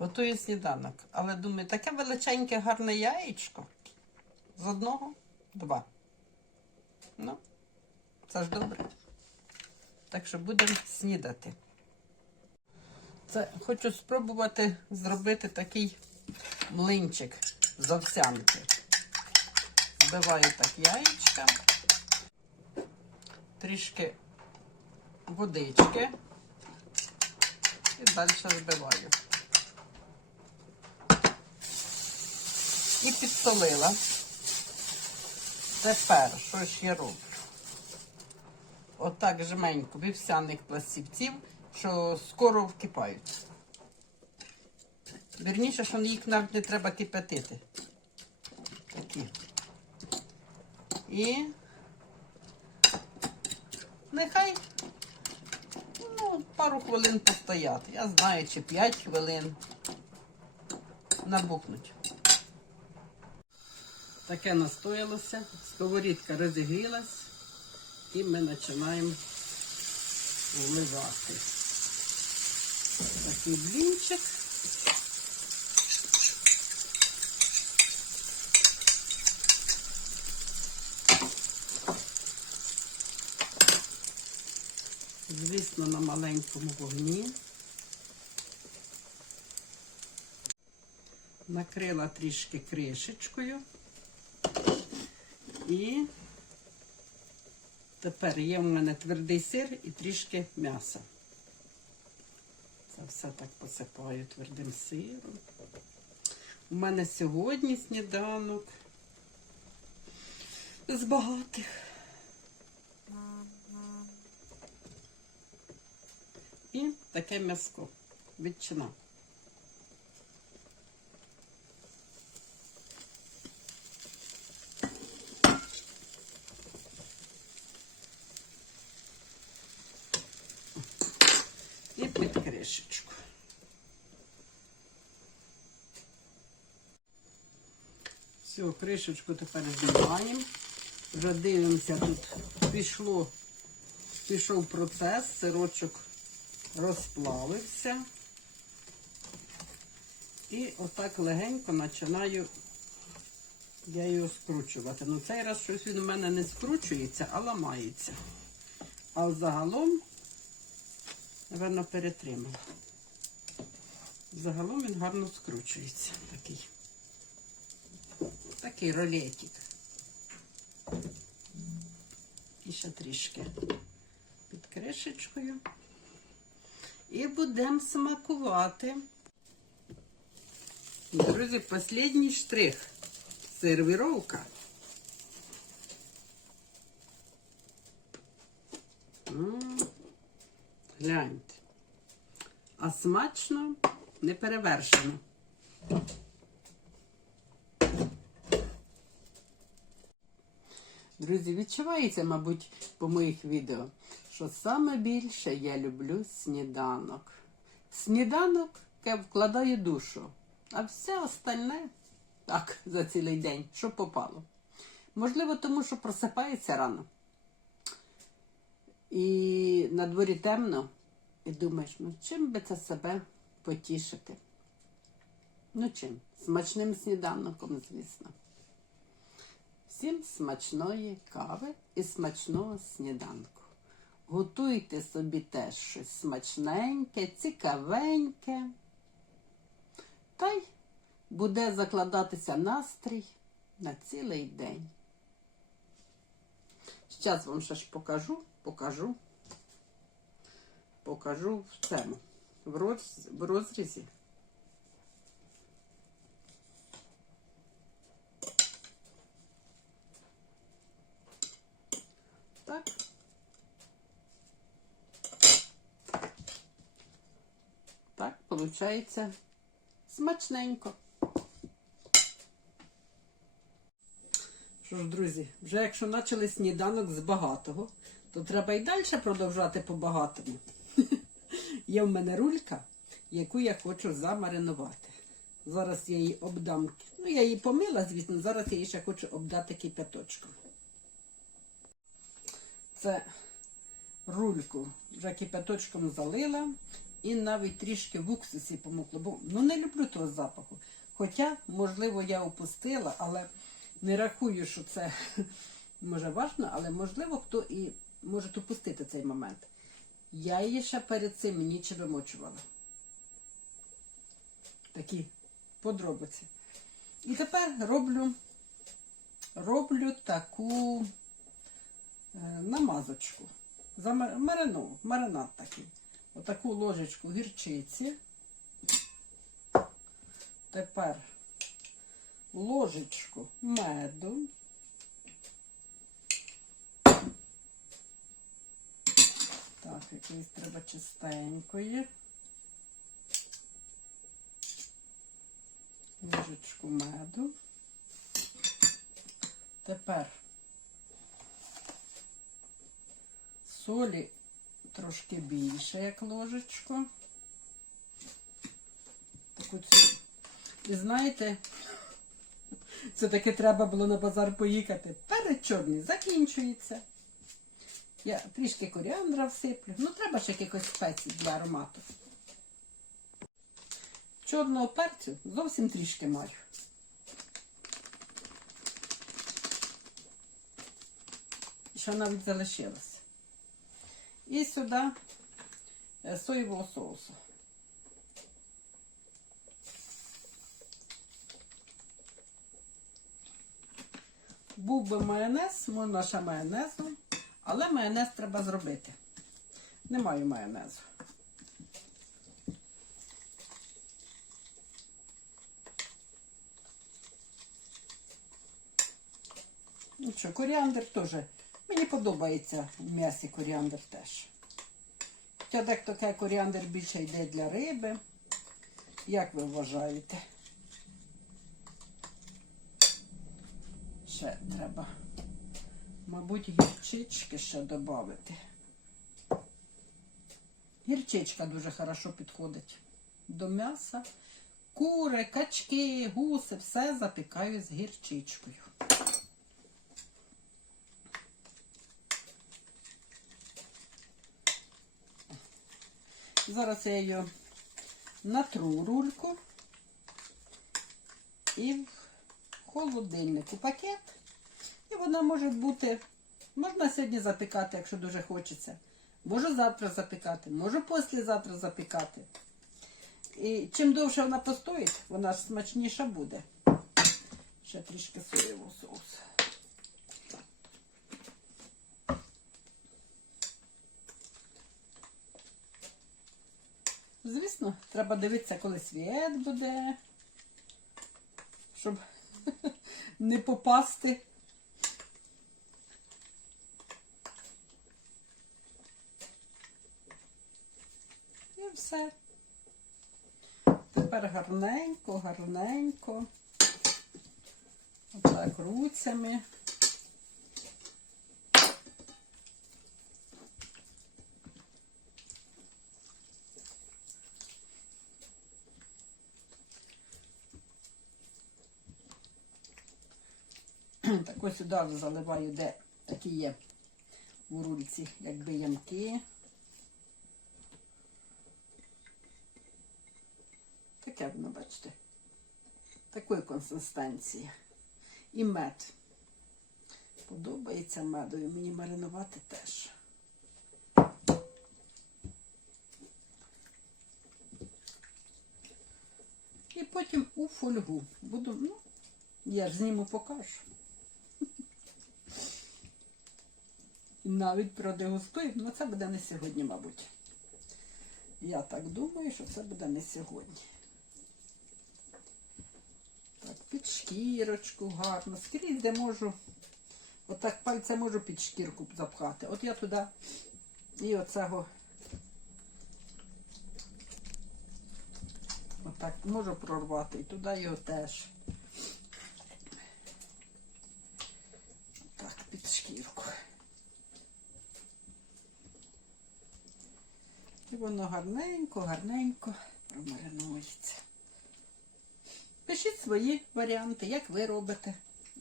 Готую сніданок. Але думаю, таке величеньке гарне яєчко. З одного два. Ну, це ж добре. Так що будемо снідати. Це хочу спробувати зробити такий млинчик з овсянки. Збиваю так яєчка, трішки водички і далі збиваю. І підсолила. Тепер, що ж я роблю? Отак жменько вівсяних пластівців, що скоро вкипають. Вірніше, що їх навіть не треба кипятити. Такі. І нехай ну, пару хвилин постоять. Я знаю, чи 5 хвилин набухнуть. Таке настоялося, сковорідка розігрілась, і ми починаємо вливати. Такий блінчик. Звісно, на маленькому вогні. Накрила трішки кришечкою. І тепер є в мене твердий сир і трішки м'яса. Це все так посипаю твердим сиром. У мене сьогодні сніданок з багатих. І таке м'яско. Ветчина. І під кришечку. Все, кришечку тепер знімаємо. Вже дивимося, тут пішло, пішов процес, сирочок розплавився. І отак легенько починаю я його скручувати. Ну цей раз щось він у мене не скручується, а ламається. А загалом, напевно, перетримала. Загалом він гарно скручується. Такий. Такий ролетик. І ще трішки під кришечкою. І будемо смакувати. Друзі, останній штрих. Сервіровка. Гляньте. А смачно не перевершено. Друзі, відчувається, мабуть, по моїх відео, що саме більше я люблю сніданок. Сніданок я вкладаю душу, а все остальне так, за цілий день, що попало. Можливо, тому що просипається рано. І на дворі темно, і думаєш, ну чим би це себе потішити? Ну чим? Смачним сніданком, звісно. Всім смачної кави і смачного сніданку. Готуйте собі теж щось смачненьке, цікавеньке. Та й буде закладатися настрій на цілий день. Зараз вам ще ж покажу, покажу, покажу в цьому, в, розрізі. Так. Виходить смачненько. Що ж, друзі, вже якщо почали сніданок з багатого, то треба і далі продовжати по багатому. Є в мене рулька, яку я хочу замаринувати. Зараз я її обдам. Ну, я її помила, звісно, зараз я її ще хочу обдати кипяточком. Це рульку вже кипяточком залила і навіть трішки в уксусі помокло, бо ну не люблю того запаху. Хоча, можливо, я опустила, але не рахую, що це може важно, але можливо, хто і може упустити цей момент. Я її ще перед цим ніч вимочувала. Такі подробиці. І тепер роблю, роблю таку е, намазочку. За марину, маринад такий. Отаку ложечку гірчиці. Тепер ложечку меду. Так, якоїсь треба чистенької. Ложечку меду. Тепер солі трошки більше, як ложечку. Таку цю. І знаєте, це таки треба було на базар поїхати. Перед чорний закінчується. Я трішки коріандра всиплю. Ну, треба ж якихось спецій для аромату. Чорного перцю зовсім трішки маю. Що навіть залишилося. І сюди е, соєвого соусу. Був би майонез, можна ще майонезу, але майонез треба зробити. Не маю майонезу. Ну що, коріандр теж. Мені подобається в м'ясі коріандр теж. Хоча дехто каже, коріандр більше йде для риби. Як ви вважаєте? Ще треба, мабуть, гірчички ще додати. Гірчичка дуже хорошо підходить до м'яса. Кури, качки, гуси, все запікаю з гірчичкою. Зараз я її натру рульку і в холодильнику пакет. І вона може бути, можна сьогодні запікати, якщо дуже хочеться. Можу завтра запікати, можу післязавтра запікати. І чим довше вона постоїть, вона ж смачніша буде. Ще трішки соєвого соусу. Звісно, треба дивитися, коли світ буде, щоб не попасти. І все. Тепер гарненько, гарненько. Отак руцями. Так ось сюди заливаю, де такі є у рульці, якби ямки. Таке воно, бачите, такої консистенції. І мед. Подобається медою, мені маринувати теж. І потім у фольгу. Буду, ну, я ж зніму покажу. Навіть продегустую, ну це буде не сьогодні, мабуть. Я так думаю, що це буде не сьогодні. Так, під шкірочку гарно. Скрізь, де можу. Отак пальця можу під шкірку запхати. От я туди і оцього. Отак можу прорвати. І туди його теж. Так, під шкірку. І воно гарненько, гарненько промаринується. Пишіть свої варіанти, як ви робите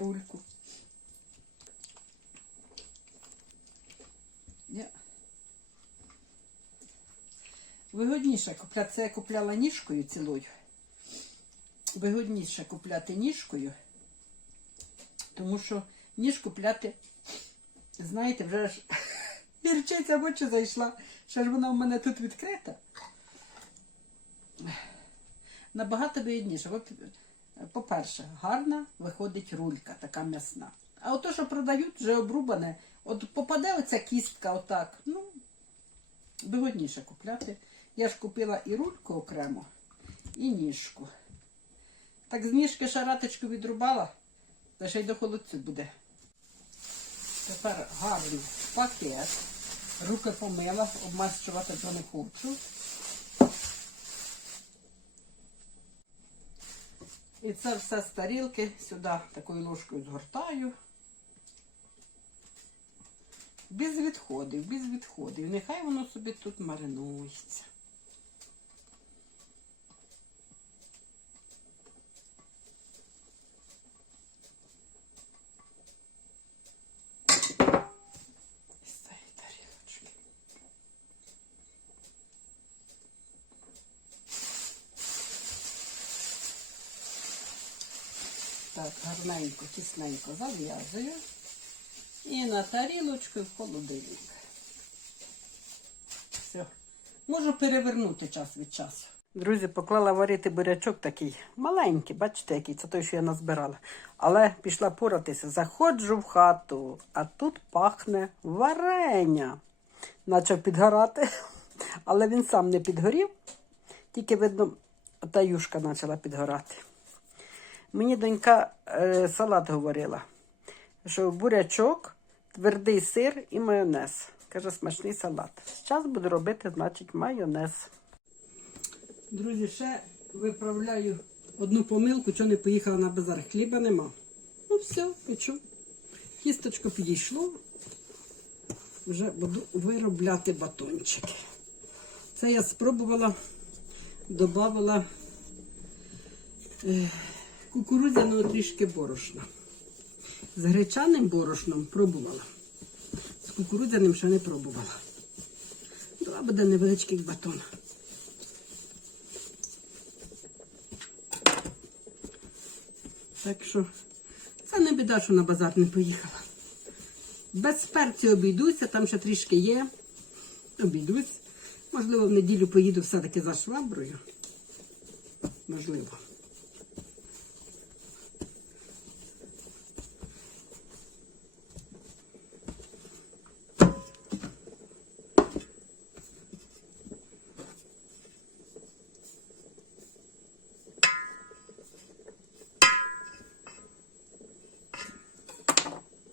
рульку. Я... Вигодніше купляти. Це я купляла ніжкою цілою. Вигодніше купляти ніжкою. Тому що ніж купляти, знаєте, вже ж гірчиця в очі зайшла. Ще ж вона в мене тут відкрита. Набагато вигідніше. По-перше, гарна виходить рулька, така м'ясна. А ото, що продають, вже обрубане, от попаде оця кістка отак, ну, вигодніше купляти. Я ж купила і рульку окремо, і ніжку. Так з ніжки шараточку відрубала, та ще й до холодцю буде. Тепер гарно в пакет. Руки помила, обмащувати то не хочу. І це все з тарілки сюди такою ложкою згортаю. Без відходів, без відходів. Нехай воно собі тут маринується. З цієї тарілочки. Так, тісненько зав'язую. І на тарілочку в холодильник. Все. Можу перевернути час від часу. Друзі, поклала варити бурячок такий маленький, бачите, який це той, що я назбирала. Але пішла поратися. Заходжу в хату, а тут пахне варення. Начав підгорати, але він сам не підгорів, тільки видно, та юшка почала підгорати. Мені донька е, салат говорила, що бурячок, твердий сир і майонез. Каже, смачний салат. Зараз буду робити, значить, майонез. Друзі, ще виправляю одну помилку, що не поїхала на базар. Хліба нема. Ну все, печу. Кісточко підійшло. Вже буду виробляти батончики. Це я спробувала, додавала е, кукурудзяного трішки борошна. З гречаним борошном пробувала. З кукурудзяним ще не пробувала. Два буде невеличкий батон. Так що це не біда, що на базар не поїхала. Без перцю обійдуся, там ще трішки є. Обійдусь. Можливо, в неділю поїду все-таки за шваброю. Можливо.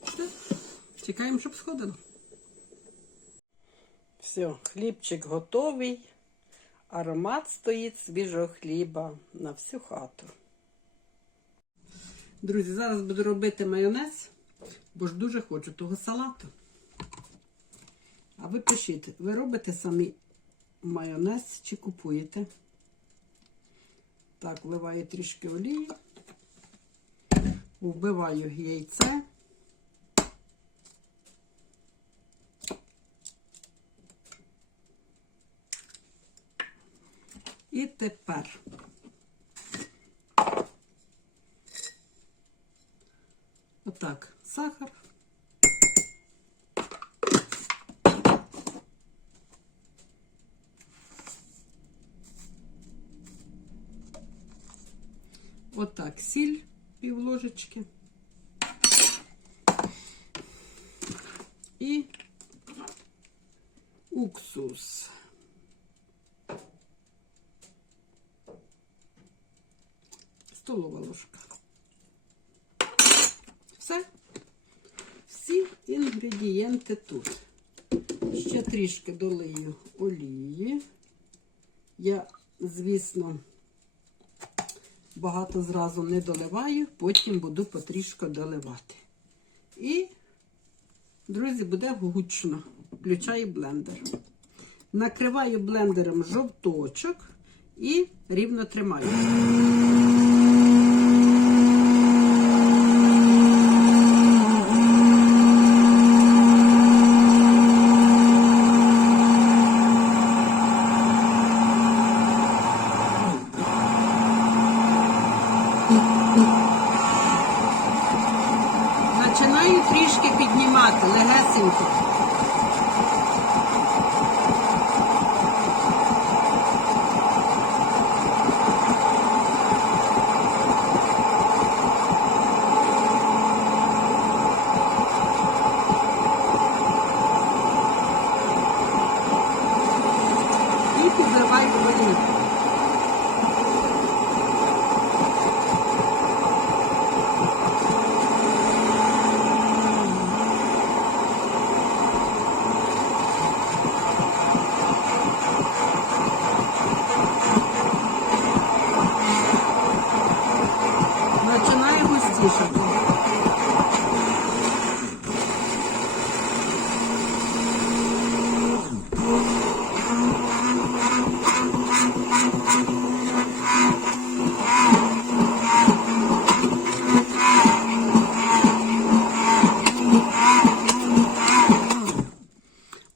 Все. Чекаємо. Все, хлібчик готовий. Аромат стоїть свіжого хліба на всю хату. Друзі, зараз буду робити майонез, бо ж дуже хочу того салату. А ви пишіть, ви робите самі майонез чи купуєте? Так, вливаю трішки олії, вбиваю яйце. І тепер отак сахар. Отак сіль пів ложечки. І уксус. Столова ложка. Все. Всі інгредієнти тут. Ще трішки долию олії. Я, звісно, багато зразу не доливаю, потім буду потрішку доливати. І, друзі, буде гучно. Включаю блендер. Накриваю блендером жовточок і рівно тримаю. Починаю трішки піднімати легесенько. І підливаю воду. Починає.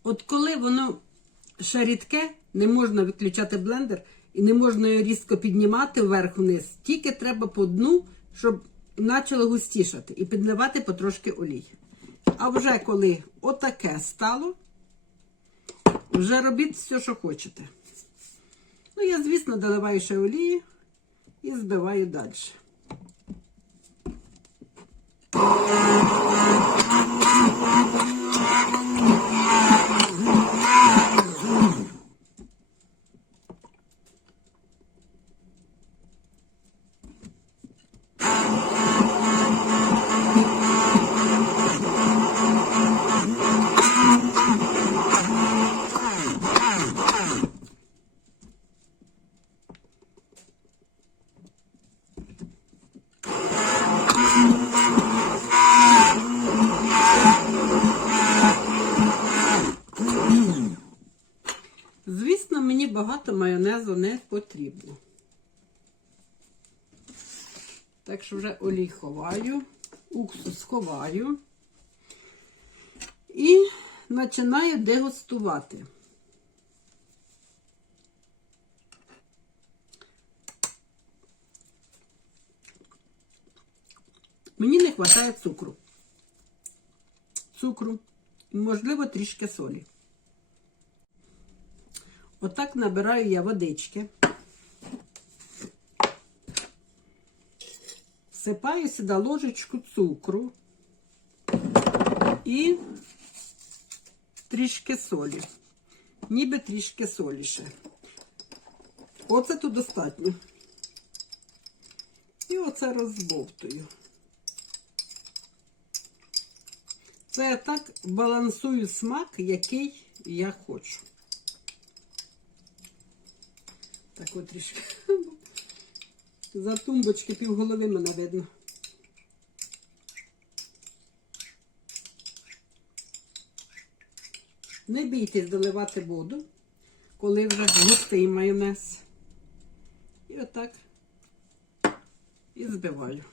От коли воно ще рідке, не можна виключати блендер і не можна його різко піднімати вверх-вниз. Тільки треба по дну, щоб почало густішати і підливати потрошки олій. А вже коли отаке стало, вже робіть все, що хочете. Ну, я, звісно, доливаю ще олії і збиваю далі. Майонезу не потрібно. Так що вже олій ховаю, уксус ховаю і починаю дегустувати. Мені не вистачає цукру. Цукру, можливо, трішки солі. Отак набираю я водички. Всипаю сюди ложечку цукру і трішки солі. Ніби трішки солі ще. Оце тут достатньо. І оце розбовтую. Це я так балансую смак, який я хочу. Так от трішки. За тумбочки півголови мене видно. Не бійтесь доливати воду, коли вже густий майонез. І отак і збиваю.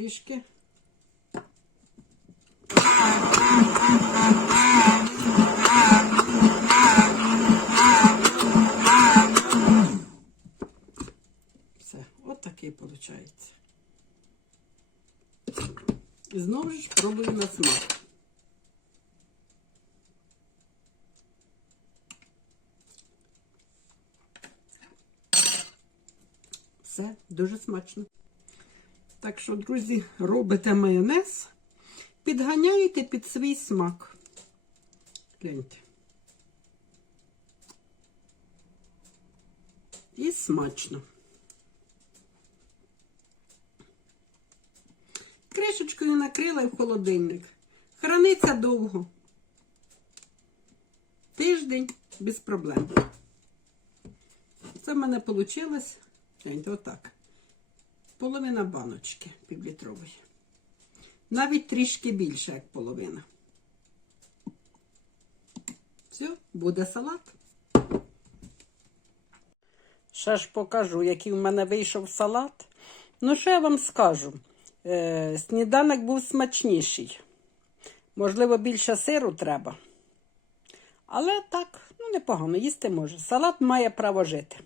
Трішки. Все, от такий виходить. І знову ж пробую на смак. Все, дуже смачно. Так що, друзі, робите майонез, підганяєте під свій смак. Гляньте. І смачно. Кришечкою накрила і в холодильник. Храниться довго. Тиждень без проблем. Це в мене вийшло. Гляньте, отак половина баночки півлітрової. Навіть трішки більше, як половина. Все, буде салат. Ще ж покажу, який в мене вийшов салат. Ну, що я вам скажу? Е, сніданок був смачніший. Можливо, більше сиру треба. Але так, ну непогано, їсти може. Салат має право жити.